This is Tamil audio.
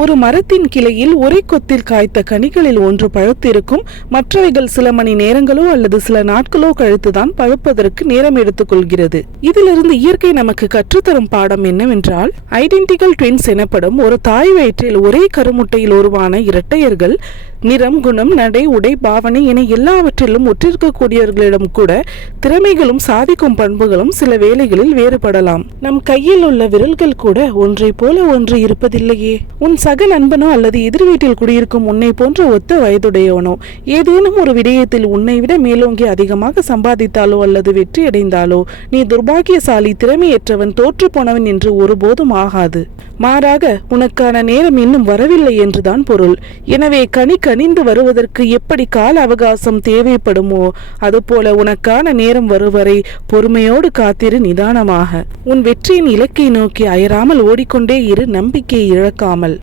ஒரு மரத்தின் கிளையில் ஒரே கொத்தில் காய்த்த கனிகளில் ஒன்று பழுத்திருக்கும், மற்றவைகள் சில மணி நேரங்களோ அல்லது சில நாட்களோ கழித்துதான் பழுப்பதற்கு நேரம் எடுத்துக்கொள்கிறது. இதிலிருந்து இயற்கை நமக்கு கற்றுத்தரும் பாடம் என்னவென்றால், ஐடென்டிக்கல் ட்வின்ஸ் எனப்படும் ஒரு தாய் வயிற்றில் ஒரே கருமுட்டையில் உருவான இரட்டையர்கள் நிறம், குணம், நடை, உடை, பாவனை என எல்லாவற்றிலும் ஒற்றிருக்கக்கூடியவர்களிடம் கூட திறமைகளும் சாதிக்கும் பண்புகளும் சில வேளைகளில் வேறுபடலாம். நம் கையில் உள்ள விரல்கள் கூட ஒன்றை போல ஒன்று இருப்பதில்லையே. உன் சக நண்பனோ அல்லது எதிர் வீட்டில் குடியிருக்கும் உன்னை போன்ற ஒத்த வயதுடையவனோ ஏதேனும் ஒரு விடயத்தில் உன்னை விட மேலோங்கி அதிகமாக சம்பாதித்தாலோ அல்லது வெற்றி அடைந்தாலோ நீ துர்பாகியசாலி, திறமையற்றவன், தோற்று போனவன் என்று ஒருபோதும் ஆகாது. மாறாக உனக்கான நேரம் இன்னும் வரவில்லை என்றுதான் பொருள். எனவே கனிந்து வருவதற்கு எப்படி கால அவகாசம் தேவைப்படுமோ அதுபோல உனக்கான நேரம் வருவரை பொறுமையோடு காத்திரு, நிதானமாக. உன் வெற்றியின் இலக்கை நோக்கி அயராமல் ஓடிக்கொண்டே இரு, நம்பிக்கையை இழக்காமல்.